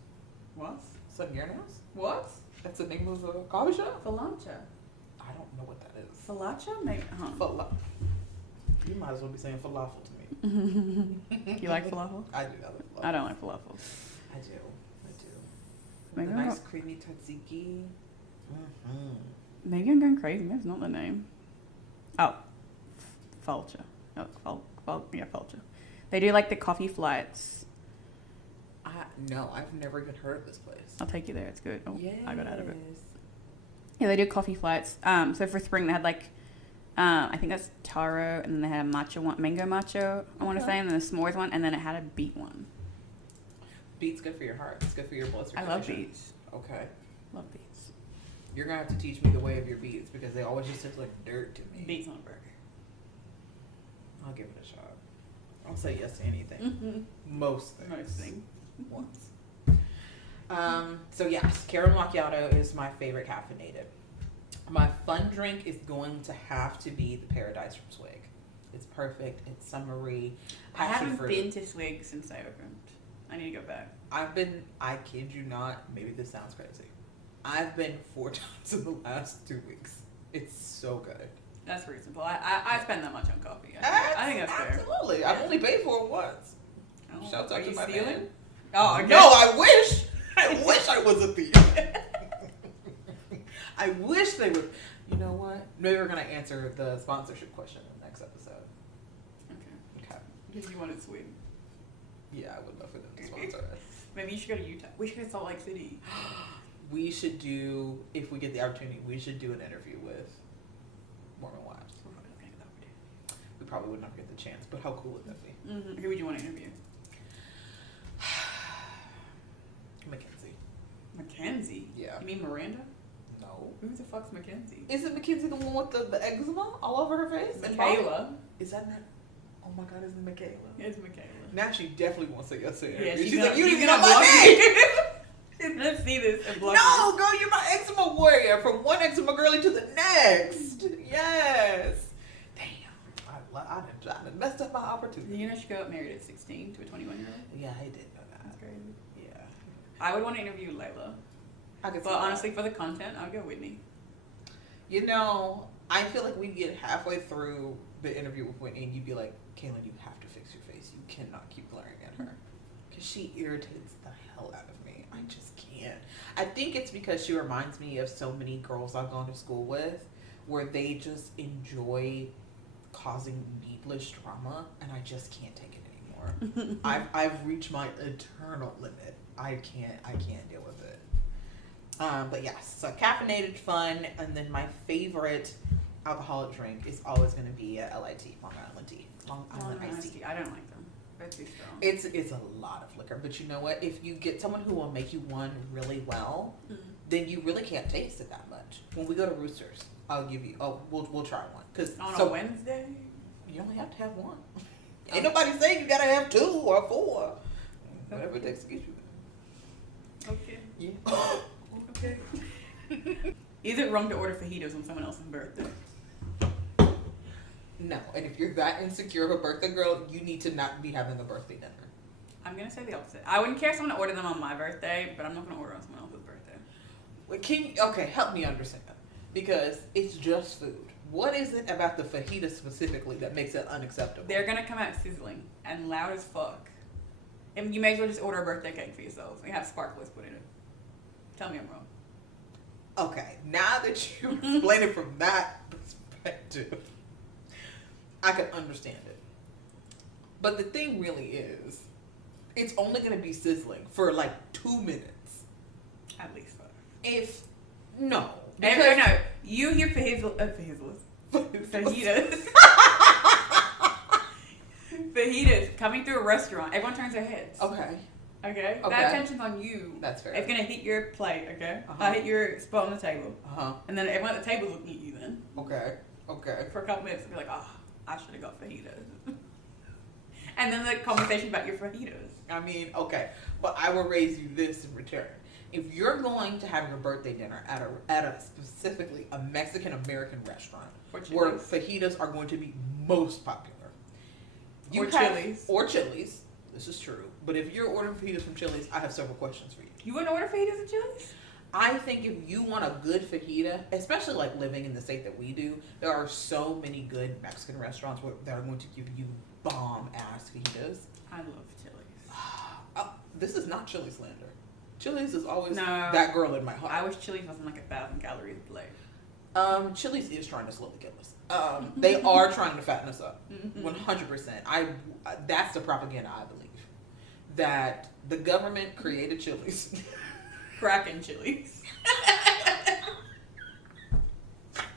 What? Sanguinos? What? That's the name of the coffee shop? Falange. I don't know what that is. Falacha? Maybe. You might as well be saying falafel to me. You like falafel? I do. I like falafel. I don't like falafel. I do. Maybe The I'm nice not- creamy tzatziki. Mm-hmm. Maybe I'm going crazy. That's not the name. Oh, Falcha. Oh, Falcha. They do like the coffee flights. No, I've never even heard of this place. I'll take you there. It's good. Oh, Yes. I got out of it. Yeah, they do coffee flights. So for spring they had like, I think that's taro, and then they had a matcha one, mango matcha. I want to Okay. say, and then a s'mores one, and then it had a beet one. Beets good for your heart. It's good for your blood I circulation. love beets. Okay. Love beets. You're gonna have to teach me the way of your beets because they always just taste like dirt to me. Beets on a burger. I'll give it a shot. I'll say yes to anything. Mm-hmm. Most things. Most things. Once. So yes, caramel macchiato is my favorite caffeinated. My fun drink is going to have to be the Paradise from Swig. It's perfect. It's summery. I passion haven't fruit. been to Swig since they opened. I need to go back. I kid you not, maybe this sounds crazy. I've been 4 times in the last 2 weeks. It's so good. That's reasonable. I spend that much on coffee. I think that's fair. Absolutely. I've only paid for it once. Oh, Shouts are out to you my stealing? man. Oh, okay. No, I wish. I wish I was a thief. I wish they would. You know what? Maybe we're going to answer the sponsorship question in the next episode. Okay. Because you wanted sweet. Yeah, I would love for them to sponsor us. Maybe you should go to Utah. We should go to Salt Lake City. We should do, if we get the opportunity, we should do an interview with Mormon wives. We probably would not get the chance, but how cool would that be? Who would you want to interview? Mackenzie. Mackenzie? Yeah. You mean Miranda? No. Who the fuck's Mackenzie? Isn't Mackenzie the one with the eczema all over her face? Michaela. Is that not? Oh my God, isn't it Michaela? It's Michaela. Now she definitely wants to say yes to Yeah, she's gonna, like, you she's didn't gonna know block my me. name. She's gonna see this and block No, girl, you're my eczema warrior from one eczema girly to the next. Yes. Damn, I done messed up my opportunity. me. You know she got married at 16 to a 21-year-old? Yeah, I did know that. That's crazy. Yeah. I would want to interview Layla. I could see But that. honestly, for the content, I'll go Whitney. You know, I feel like we'd get halfway through the interview with Whitney and you'd be like, Kaylin, you have to fix your face. You cannot keep glaring at her. Because she irritates the hell out of me. I just can't. I think it's because she reminds me of so many girls I've gone to school with where they just enjoy causing needless drama and I just can't take it anymore. I've reached my eternal limit. I can't deal with it. But yes, so caffeinated fun, and then my favorite alcoholic drink is always going to be a LIT, Long Island tea. Long Island iced tea. I don't like them. They're too strong. It's a lot of liquor, but you know what? If you get someone who will make you one really well, then you really can't taste it that much. When we go to Roosters, I'll give you. Oh, we'll try one. Cause On a Wednesday? You only have to have one. Ain't nobody saying you gotta have 2 or 4. Whatever it takes to get you there. Okay. Yeah. Okay. Is it wrong to order fajitas on someone else's birthday? No, and if you're that insecure of a birthday girl, you need to not be having a birthday dinner. I'm gonna say the opposite. I wouldn't care if someone ordered them on my birthday, but I'm not gonna order on someone else's birthday. Okay, help me understand. Because it's just food. What is it about the fajita specifically that makes it unacceptable? They're gonna come out sizzling and loud as fuck. And you may as well just order a birthday cake for yourself and have sparklers put in it. Tell me I'm wrong. Okay, now that you explain it from that perspective, I can understand it. But the thing really is, it's only going to be sizzling for like 2 minutes. At least 5. No. No. You hear fajitas. Fajitas coming through a restaurant. Everyone turns their heads. Okay. Okay? Okay. That attention's on you. That's fair. It's gonna hit your plate, okay? Uh-huh. Hit your spot on the table. Uh-huh. And then everyone at the table's looking at you then. Okay. Okay. For a couple minutes, be like, I should have got fajitas. And then the conversation about your fajitas. I mean, okay. But I will raise you this in return. If you're going to have your birthday dinner at a specifically a Mexican American restaurant where fajitas are going to be most popular. Chili's. Or Chili's. This is true. But if you're ordering fajitas from Chili's, I have several questions for you. You wouldn't order fajitas at Chili's? I think if you want a good fajita, especially like living in the state that we do, there are so many good Mexican restaurants that are going to give you bomb-ass fajitas. I love Chili's. This is not Chili's slander. Chili's is always No. that girl in my heart. I wish Chili's wasn't like 1,000 calories a plate. Chili's is trying to slowly kill us. They are trying to fatten us up. 100%. That's the propaganda I believe. That the government created Chili's. Cracking Chili's.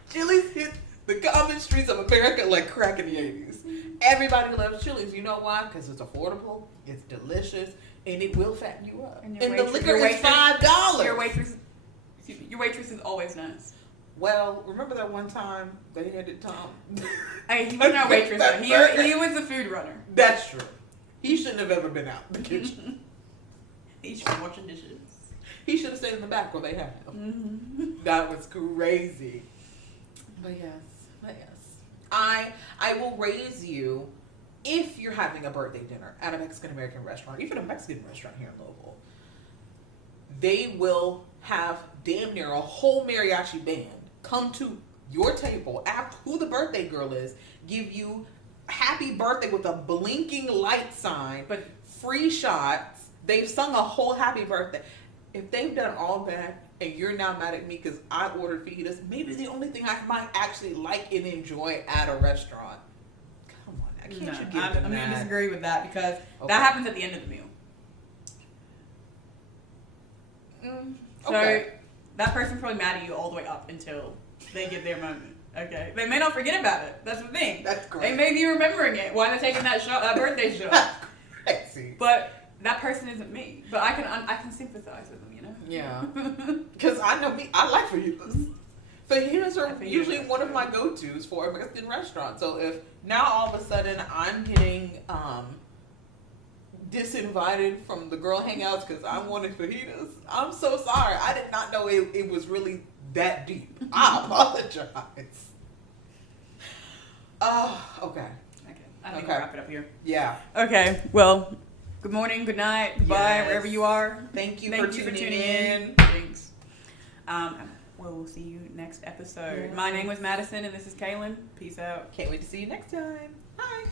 Chili's hit the common streets of America like crack in the 80s. Everybody loves Chili's. You know why? Because it's affordable, it's delicious, and it will fatten you up. And the liquor is $5. Your waitress is always nice. Well, remember that one time they handed Tom? Hey, he wasn't our waitress. Though. He was the food runner. That's true. He shouldn't have ever been out in the kitchen. He should be washing dishes. He should have stayed in the back where they had him. That was crazy. But yes. I will raise you if you're having a birthday dinner at a Mexican-American restaurant, even a Mexican restaurant here in Louisville, they will have damn near a whole mariachi band come to your table, ask who the birthday girl is, give you happy birthday with a blinking light sign, But free shots. They've sung a whole happy birthday. If they've done all that and you're now mad at me because I ordered fajitas, maybe the only thing I might actually like and enjoy at a restaurant. Come on, can't you give them I'm going to that? disagree with that because Okay. that happens at the end of the meal. So Okay. that person's probably mad at you all the way up until they get their moment. Okay, they may not forget about it. That's the thing. That's great. They may be remembering it while they're taking that shot, that birthday shot. That's crazy. But that person isn't me. But I can sympathize with them, you know. Yeah. Because I know me, I like fajitas. Fajitas are Fajitas usually are one of good. my go-tos for a Mexican restaurant. So if now all of a sudden I'm getting disinvited from the girl hangouts because I wanted fajitas, I'm so sorry. I did not know it was really that deep. I apologize. Oh, okay. Okay, I think Okay. we'll wrap it up here. Yeah. Okay, well, good morning, good night, goodbye, Yes. wherever you are. Thank you Thank for you tuning for tuning in. Thanks. We'll see you next episode. Yes. My name was Madison, and this is Kaylin. Peace out. Can't wait to see you next time. Bye.